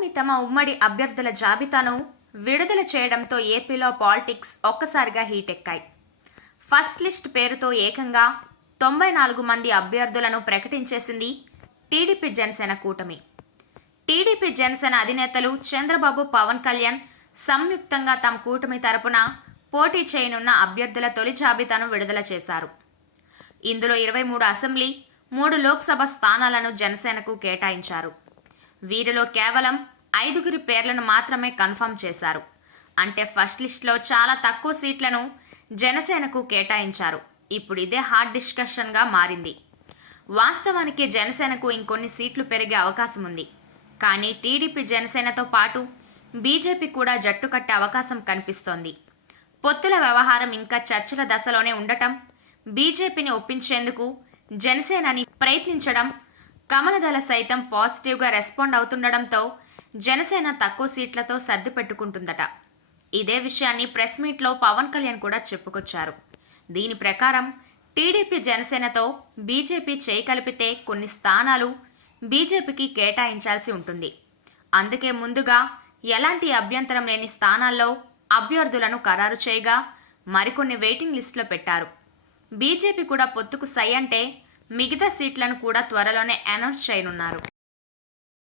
కూటమి తమ ఉమ్మడి అభ్యర్థుల జాబితాను విడుదల చేయడంతో ఏపీలో పాలిటిక్స్ ఒక్కసారిగా హీటెక్కాయి. ఫస్ట్ లిస్ట్ పేరుతో ఏకంగా 94 మంది అభ్యర్థులను ప్రకటించేసింది టీడీపీ జనసేన కూటమి. టీడీపీ జనసేన అధినేతలు చంద్రబాబు, పవన్ కళ్యాణ్ సంయుక్తంగా తమ కూటమి తరపున పోటీ చేయనున్న అభ్యర్థుల తొలి జాబితాను విడుదల చేశారు. ఇందులో 23 అసెంబ్లీ, 3 లోక్సభ స్థానాలను జనసేనకు కేటాయించారు. వీరిలో కేవలం 5 పేర్లను మాత్రమే కన్ఫర్మ్ చేశారు. అంటే ఫస్ట్ లిస్ట్లో చాలా తక్కువ సీట్లను జనసేనకు కేటాయించారు. ఇప్పుడు ఇదే హాట్ డిస్కషన్గా మారింది. వాస్తవానికి జనసేనకు ఇంకొన్ని సీట్లు పెరిగే అవకాశం ఉంది. కానీ టీడీపీ జనసేనతో పాటు బీజేపీ కూడా జట్టు కట్టే అవకాశం కనిపిస్తోంది. పొత్తుల వ్యవహారం ఇంకా చర్చల దశలోనే ఉండటం, బీజేపీని ఒప్పించేందుకు జనసేనని ప్రయత్నించడం, కమలదళ సైతం పాజిటివ్గా రెస్పాండ్ అవుతుండడంతో జనసేన తక్కువ సీట్లతో సర్ది పెట్టుకుంటుందట. ఇదే విషయాన్ని ప్రెస్ మీట్లో పవన్ కళ్యాణ్ కూడా చెప్పుకొచ్చారు. దీని ప్రకారం టీడీపీ జనసేనతో బీజేపీ చేయి కలిపితే కొన్ని స్థానాలు బీజేపీకి కేటాయించాల్సి ఉంటుంది. అందుకే ముందుగా ఎలాంటి అభ్యంతరం లేని స్థానాల్లో అభ్యర్థులను ఖరారు చేయగా మరికొన్ని వెయిటింగ్ లిస్టులో పెట్టారు. బీజేపీ కూడా పొత్తుకు సై అంటే మిగతా సీట్లను కూడా త్వరలోనే అనౌన్స్ చేయనున్నారు.